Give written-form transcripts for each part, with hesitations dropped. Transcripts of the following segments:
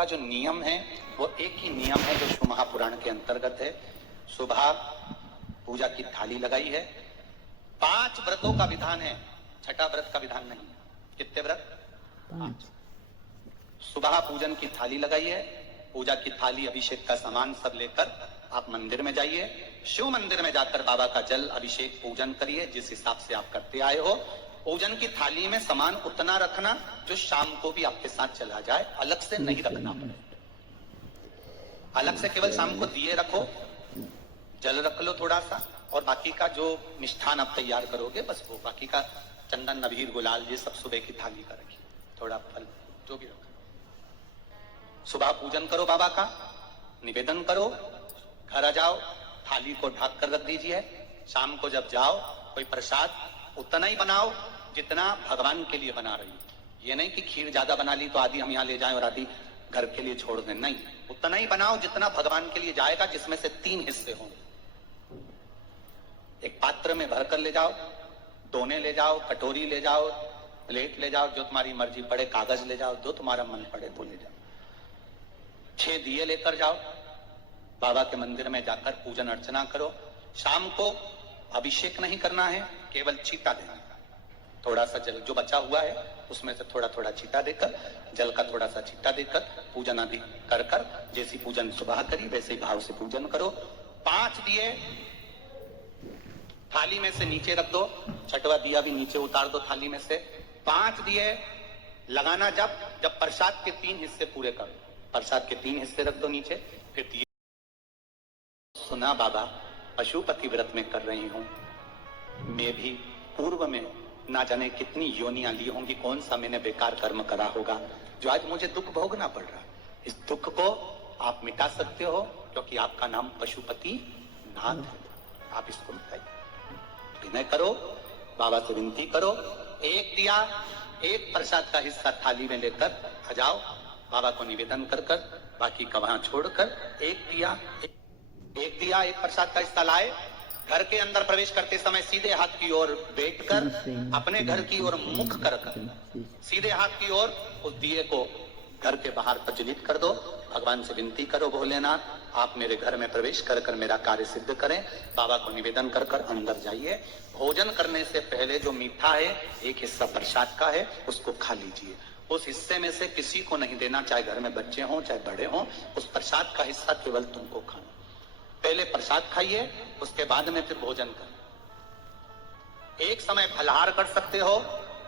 का जो नियम है वो एक ही नियम है जो शिव महापुराण के अंतर्गत है। सुबह पूजा की थाली लगाई है, 5 व्रतों का विधान है, छठा व्रत का विधान नहीं। कितने व्रत? 5। सुबह पूजन की थाली लगाई है, पूजा की थाली अभिषेक का सामान सब लेकर आप मंदिर में जाइए। शिव मंदिर में जाकर बाबा का जल अभिषेक पूजन करिए जिस हिसाब से आप करते आए हो। पूजन की थाली में सामान उतना रखना जो शाम को भी आपके साथ चला जाए, अलग से नहीं रखना पड़े। अलग से केवल शाम को दिए रखो, जल रख लो थोड़ा सा, और बाकी का जो मिष्ठान आप तैयार करोगे बस वो, बाकी का चंदन नबीर गुलाल ये सब सुबह की थाली का रखिए, थोड़ा फल जो भी रखो। सुबह पूजन करो, बाबा का निवेदन करो, घर आ जाओ, थाली को ढक कर रख दीजिए। शाम को जब जाओ कोई प्रसाद उतना ही बनाओ जितना भगवान के लिए बना रही हो। ये नहीं कि खीर ज्यादा बना ली तो आधी हम यहाँ ले जाएं और आधी घर के लिए छोड़ दें, नहीं, उतना ही बनाओ जितना भगवान के लिए जाएगा, जिसमें से 3 हिस्से हों। एक पात्र में भरकर ले जाओ, दोने ले जाओ, कटोरी ले जाओ, प्लेट ले जाओ, जो तुम्हारी मर्जी पड़े, कागज ले जाओ, जो तुम्हारा मन पड़े तो ले जाओ। 6 दिए लेकर जाओ, बाबा के मंदिर में जाकर पूजन अर्चना करो। शाम को अभिषेक नहीं करना है, केवल छींटा देना, थोड़ा सा जल जो बचा हुआ है उसमें से थोड़ा थोड़ा छींटा देकर, जल का थोड़ा सा छींटा देकर पूजन आदि कर कर जैसी पूजन सुबह करी वैसे ही भाव से पूजन करो। 5 दिए थाली में से नीचे रख दो, 6वां दिया भी नीचे उतार दो थाली में से। 5 दिए लगाना जब प्रसाद के 3 हिस्से पूरे कर दो, प्रसाद के 3 हिस्से रख दो नीचे, फिर दिए। सुना बाबा पशुपति व्रत में कर रही हूं, मैं भी पूर्व में ना जाने कितनी योनियां ली होंगी, कौन सा मैंने बेकार कर्म करा होगा जो आज मुझे दुख भोगना पड़ रहा है। इस दुख को आप मिटा सकते हो क्योंकि आपका नाम पशुपति नाथ है। आप इसको मिटाइए, विनय करो, बाबा से विनती करो। एक दिया, एक प्रसाद का हिस्सा थाली में लेकर आ जाओ, बाबा को निवेदन कर कर, बाकी का वहां छोड़कर एक दिया एक प्रसाद का हिस्सा लाए। घर के अंदर प्रवेश करते समय सीधे हाथ की ओर बैठकर, अपने घर की ओर मुख कर सीधे हाथ की ओर उस दिए को घर के बाहर प्रज्वलित कर दो। भगवान से विनती करो, भोलेनाथ आप मेरे घर में प्रवेश कर कर मेरा कार्य सिद्ध करें। बाबा को निवेदन कर कर अंदर जाइए। भोजन करने से पहले जो मीठा है, एक हिस्सा प्रसाद का है, उसको खा लीजिए। उस हिस्से में से किसी को नहीं देना, चाहे घर में बच्चे हों चाहे बड़े हों। उस प्रसाद का हिस्सा केवल तुमको खाना। पहले प्रसाद खाइए, उसके बाद में फिर भोजन करें। एक समय फलाहार कर सकते हो,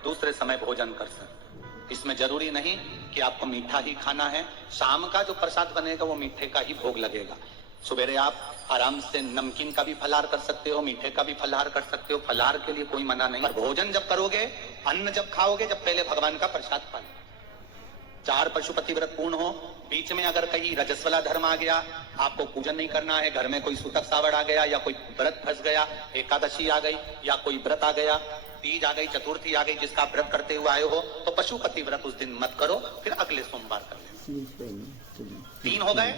दूसरे समय भोजन कर सकते हो। इसमें जरूरी नहीं कि आपको मीठा ही खाना है। शाम का जो प्रसाद बनेगा वो मीठे का ही भोग लगेगा। सुबेरे आप आराम से नमकीन का भी फलाहार कर सकते हो, मीठे का भी फलाहार कर सकते हो, फलाहार के लिए कोई मना नहीं। और भोजन जब करोगे, अन्न जब खाओगे, जब पहले भगवान का प्रसाद खा लो। 4 पशुपति व्रत पूर्ण हो, बीच में अगर कहीं रजस्वला धर्म आ गया, आपको पूजन नहीं करना है, घर में कोई सूतक सावड़ आ गया, या कोई व्रत फंस गया, एकादशी आ गई, या कोई व्रत आ गया, तीज आ गई, चतुर्थी आ गई, जिसका व्रत करते हुए आए हो, तो पशुपति व्रत उस दिन मत करो, फिर अगले सोमवार कर लेना। 3 हो गए,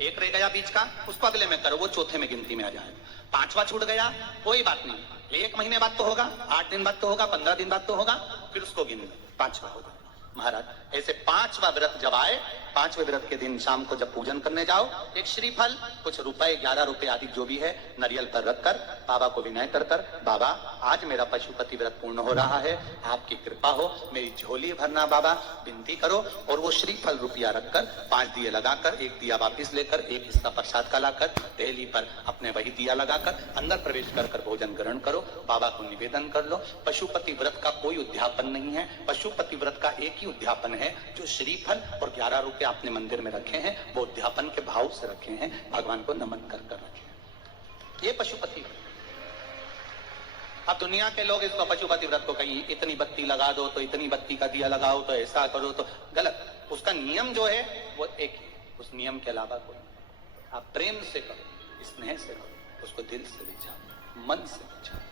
एक रह गया बीच का, उसको अगले में करो, वो चौथे में गिनती में आ जाएगा। 5वां छूट गया, कोई बात नहीं, 1 महीने बाद तो होगा, 8 दिन बाद तो होगा, 15 दिन बाद तो होगा, फिर उसको गिन लो, 5वां होगा। महाराज ऐसे 5वां व्रत जब आए, 5वें व्रत के दिन शाम को जब पूजन करने जाओ, एक श्रीफल, कुछ रुपए, 11 रुपए आदि जो भी है, नारियल पर रखकर बाबा को विनय कर कर, बाबा आज मेरा पशुपति व्रत पूर्ण हो रहा है, आपकी कृपा हो, मेरी झोली भरना बाबा, विनती करो। और वो श्रीफल रुपया रखकर 5 दिए लगाकर, 1 दिया वापिस लेकर, एक हिस्सा प्रसाद का लाकर देहली पर अपने वही दिया लगाकर अंदर प्रवेश कर कर भोजन ग्रहण करो। बाबा को निवेदन कर लो। पशुपति व्रत का कोई उद्यापन नहीं है, पशुपति व्रत का एक ही उद्यापन है, जो श्रीफल और 11 रुपए आपने मंदिर में रखे हैं, वो उद्यापन के भाव से रखे हैं, भगवान को नमन कर कर रखे हैं। ये पशुपति व्रत। अब दुनिया के लोग इसको पशुपति व्रत को कहीं इतनी बत्ती लगा दो, तो इतनी बत्ती का दिया लगाओ, तो ऐसा करो, तो गलत। उसका नियम जो है वो एक ही, उस नियम के अलावा कोई। आप प्रेम से करो, स्नेह से करो, उसको दिल से विचारो, मन से विचारो।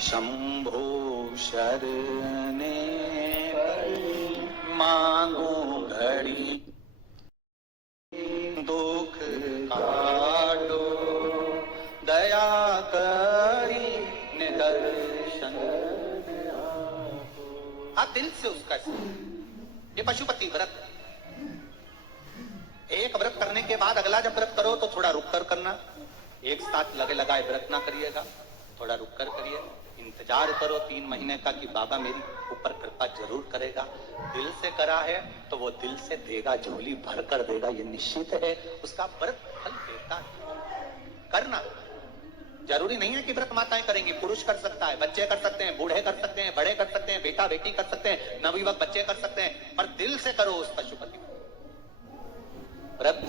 शंभो शरणे मांगो घड़ी, दुख काटो दया करी निदर्शन। आप दिल से उसका ये पशुपति व्रत। एक व्रत करने के बाद अगला जब व्रत करो तो थोड़ा रुक कर करना, एक साथ लगे लगाए व्रत ना करिएगा, थोड़ा रुक कर करिए, इंतजार करो 3 महीने का कि बाबा मेरी ऊपर कृपा जरूर करेगा। दिल से करा है तो वो दिल से देगा, झोली भर कर देगा, ये निश्चित है, उसका व्रत फल देता है। करना जरूरी नहीं है कि व्रत माताएं करेंगी, पुरुष कर सकता है, बच्चे कर सकते हैं, बूढ़े कर सकते हैं, बड़े कर सकते हैं, बेटा बेटी कर सकते हैं, नवयुवक बच्चे कर सकते हैं, पर दिल से करो उस पशुपति व्रत।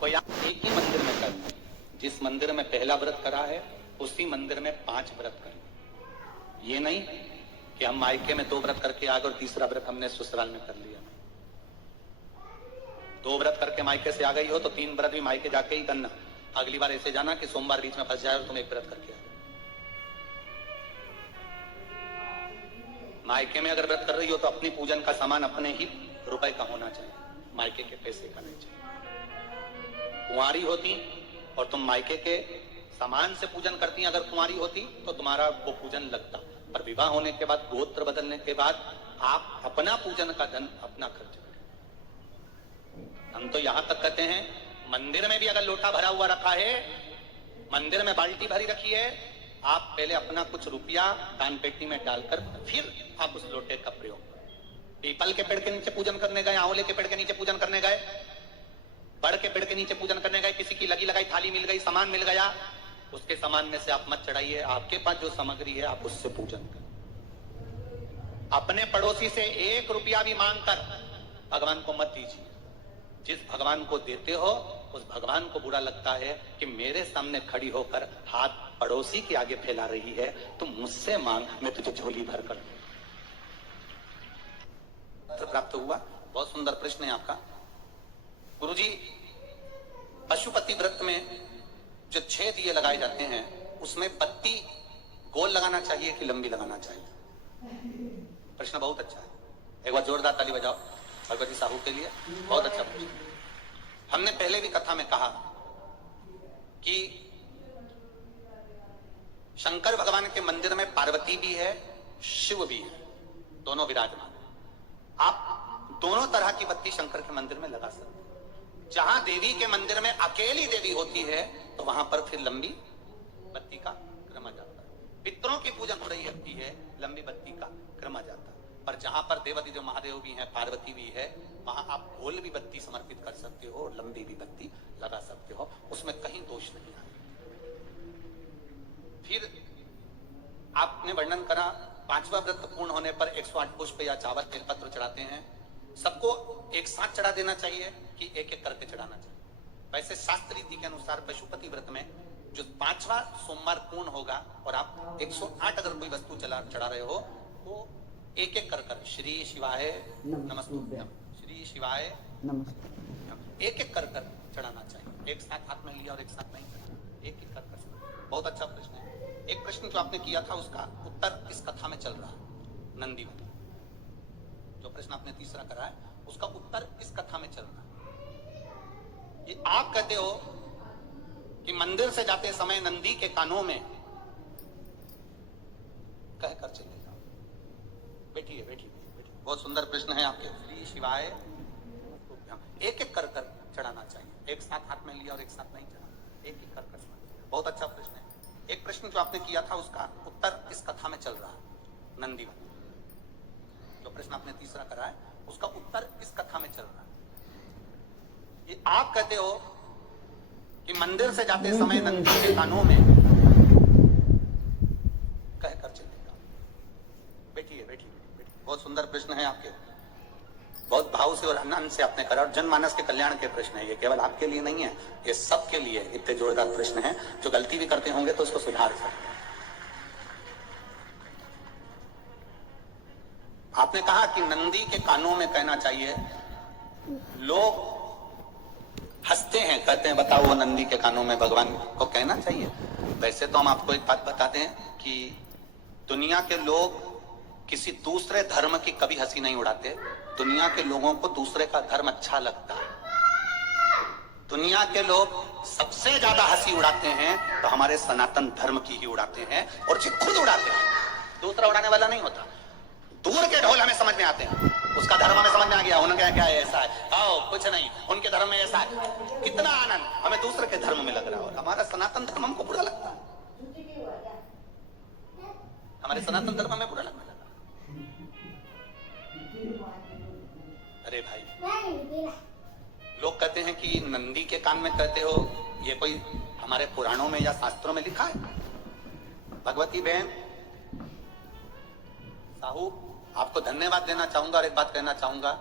कोई आप एक ही मंदिर में कर, जिस मंदिर में पहला व्रत करा है उसी मंदिर में 5 व्रत कर। ये नहीं कि हम मायके में 2 व्रत करके आ गए और तीसरा व्रत हमने ससुराल में कर लिया। 2 व्रत करके मायके से आ गई हो तो 3 व्रत भी मायके जाके ही करना। अगली बार ऐसे जाना कि सोमवार बीच में फंस जाए और तुम 1 व्रत करके आ गए। मायके में अगर व्रत कर रही हो तो अपनी पूजन का सामान अपने ही रुपए का होना चाहिए, मायके के पैसे का नहीं चाहिए। कुंवारी होती और तुम मायके के सामान से पूजन करती, अगर कुंवारी होती तो तुम्हारा वो पूजन लगता, पर विवाह होने के बाद, गोत्र बदलने के बाद आप अपना पूजन का धन अपना खर्च करें। हम तो यहां तक कहते हैं मंदिर में भी अगर लोटा भरा हुआ रखा है, मंदिर में बाल्टी भरी रखी है, आप पहले अपना कुछ रुपया दान पेटी में डालकर फिर आप उस लोटे का प्रयोग करें। पीपल के पेड़ के नीचे पूजन करने गए, आंवले के पेड़ के नीचे पूजन करने गए, बड़ के पेड़ के नीचे पूजन करने गए, किसी की लगी लगाई थाली मिल गई, सामान मिल गया, उसके सामान में से आप मत चढ़ाइए। आपके पास जो सामग्री है आप उससे पूजन करें। अपने पड़ोसी से 1 रुपया भी मांगकर भगवान को मत दीजिए। जिस भगवान को देते हो उस भगवान को बुरा लगता है कि मेरे सामने खड़ी होकर हाथ पड़ोसी के आगे फैला रही है, तो मुझसे मांग, मैं तुझे झोली भर कर प्राप्त हुआ। बहुत सुंदर प्रश्न है आपका गुरुजी। पशुपति व्रत में जो 6 दिए लगाए जाते हैं उसमें बत्ती गोल लगाना चाहिए कि लंबी लगाना चाहिए? प्रश्न बहुत अच्छा है, एक बार जोरदार ताली बजाओ भगवती साहू के लिए। बहुत अच्छा प्रश्न। हमने पहले भी कथा में कहा कि शंकर भगवान के मंदिर में पार्वती भी है, शिव भी है, दोनों विराजमान। आप दोनों तरह की बत्ती शंकर के मंदिर में लगा सकते हैं। जहां देवी के मंदिर में अकेली देवी होती है तो वहां पर फिर लंबी बत्ती का क्रम आ जाता है। पितरों की पूजन हो रही होती है, लंबी बत्ती का क्रम आ जाता है। पर जहां पर देवादिदेव महादेव भी हैं, पार्वती भी है, वहां आप गोल भी बत्ती समर्पित कर सकते हो और लंबी भी बत्ती लगा सकते हो, उसमें कहीं दोष नहीं है। फिर आपने वर्णन करा 5वां व्रत पूर्ण होने पर 108 पुष्प या चावल बेलपत्र चढ़ाते हैं। सबको एक साथ चढ़ा देना चाहिए कि एक एक करके चढ़ाना चाहिए? वैसे शास्त्र रीति के अनुसार पशुपति व्रत में जो 5वां सोमवार पूर्ण होगा और आप 108 अगर कोई वस्तु चढ़ा रहे हो तो एक एक कर श्री शिवाय नमस्तुभ्यम, श्री शिवाय नमस्तुभ्यम, एक एक कर चढ़ाना चाहिए। एक साथ हाथ में लिया और एक साथ नहीं चढ़ाना, एक एक कर। बहुत अच्छा प्रश्न है। एक प्रश्न जो आपने किया था उसका उत्तर इस कथा में चल रहा है, नंदी वाला। जो प्रश्न आपने तीसरा करा है उसका उत्तर इस कथा में चल रहा है। ये आप कहते हो कि मंदिर से जाते समय नंदी के कानों में कहकर चले जाओ। बैठिए बैठिए बैठिए। बहुत सुंदर प्रश्न है आपके। श्री शिवाय एक एक कर चढ़ाना चाहिए, एक साथ हाथ में लिया और एक साथ नहीं चढ़ाना, एक एक कर। बहुत अच्छा प्रश्न है। एक प्रश्न जो आपने किया था उसका उत्तर इस कथा में चल रहा है, नंदी वाला। जो प्रश्न आपने तीसरा करा है उसका उत्तर इस कथा में चल रहा है। ये आप कहते हो कि मंदिर से जाते समय नंदी के कानों में कहकर चलेगा। बैठिए बैठिए बैठिए। बहुत सुंदर प्रश्न है आपके, बहुत भाव से और आनंद से आपने करा और जनमानस के कल्याण के प्रश्न है। ये केवल आपके लिए नहीं है, ये सबके लिए इतने जोरदार प्रश्न है। जो गलती भी करते होंगे तो उसको सुधार सकते। आपने कहा कि नंदी के कानों में कहना चाहिए। लोग हंसते हैं, कहते हैं बताओ वो नंदी के कानों में भगवान को कहना चाहिए। वैसे तो हम आपको एक बात बताते हैं कि दुनिया के लोग किसी दूसरे धर्म की कभी हंसी नहीं उड़ाते। दुनिया के लोगों को दूसरे का धर्म अच्छा लगता है। दुनिया के लोग सबसे ज्यादा हंसी उड़ाते हैं तो हमारे सनातन धर्म की ही उड़ाते हैं, और जो खुद उड़ाते हैं, दूसरा उड़ाने वाला नहीं होता। दूर के ढोल हमें समझ में आते हैं, उसका धर्म हमें समझ में आ गया। क्या क्या ऐसा है, आओ कुछ नहीं, उनके धर्म में ऐसा है। कितना आनंद हमें दूसरे के धर्म में लग रहा है, और हमारा सनातन धर्म हमको बुरा लगता है, हमारे सनातन धर्म में बुरा लगने लगा। अरे भाई, लोग कहते हैं कि नंदी के कान में कहते हो, ये कोई हमारे पुराणों में या शास्त्रों में लिखा है? भगवती बहन साहू, आपको धन्यवाद देना चाहूंगा और एक बात कहना चाहूंगा,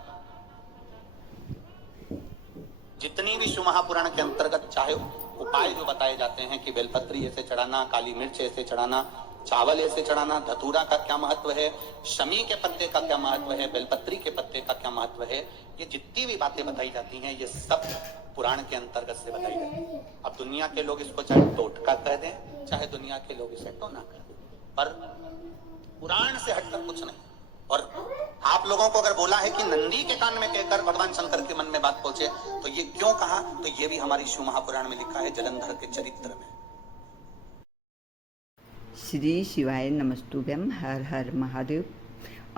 जितनी भी शिव महापुराण के अंतर्गत चाहे उपाय जो बताए जाते हैं कि बेलपत्री ऐसे चढ़ाना, काली मिर्च ऐसे चढ़ाना, चावल ऐसे चढ़ाना, धतूरा का क्या महत्व है, शमी के पत्ते का क्या महत्व है, बेलपत्री के पत्ते का क्या महत्व है, ये जितनी भी बातें बताई जाती हैं ये सब पुराण के अंतर्गत से बताई जाती है। अब दुनिया के लोग इसको चाहे टोटका कह दें, चाहे दुनिया के लोग इसे टोना कह दें, पर पुराण से हटकर कुछ नहीं। और आप लोगों को अगर बोला है कि नंदी के कान में कहकर भगवान शंकर के मन में बात पहुंचे, तो ये क्यों कहा, तो ये भी हमारी शिव महापुराण में लिखा है, जलंधर के चरित्र में। श्री शिवाय नमस्तुभ्यम, हर हर महादेव।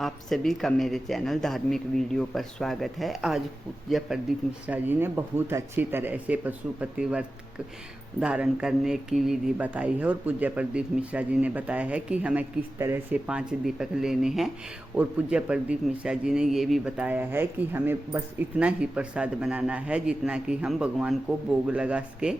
आप सभी का मेरे चैनल धार्मिक वीडियो पर स्वागत है। आज पूज्य प्रदीप मिश्रा जी ने बहुत अच्छी तरह से पशुपति व्रत धारण करने की विधि बताई है, और पूज्य प्रदीप मिश्रा जी ने बताया है कि हमें किस तरह से 5 दीपक लेने हैं। और पूज्य प्रदीप मिश्रा जी ने ये भी बताया है कि हमें बस इतना ही प्रसाद बनाना है जितना कि हम भगवान को भोग लगा सके।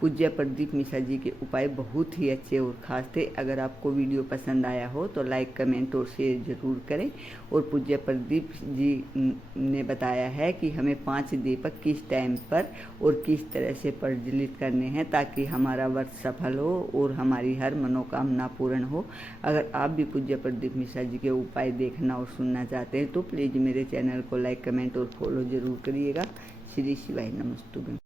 पूज्य प्रदीप मिश्रा जी के उपाय बहुत ही अच्छे और ख़ास थे। अगर आपको वीडियो पसंद आया हो तो लाइक, कमेंट और शेयर ज़रूर करें। और पूज्य प्रदीप जी ने बताया है कि हमें 5 दीपक किस टाइम पर और किस तरह से प्रज्वलित करने हैं ताकि हमारा व्रत सफल हो और हमारी हर मनोकामना पूर्ण हो। अगर आप भी पूज्य प्रदीप मिश्रा जी के उपाय देखना और सुनना चाहते हैं तो प्लीज़ मेरे चैनल को लाइक, कमेंट और फॉलो ज़रूर करिएगा। श्री शिवाय नमस्तुभ्यम।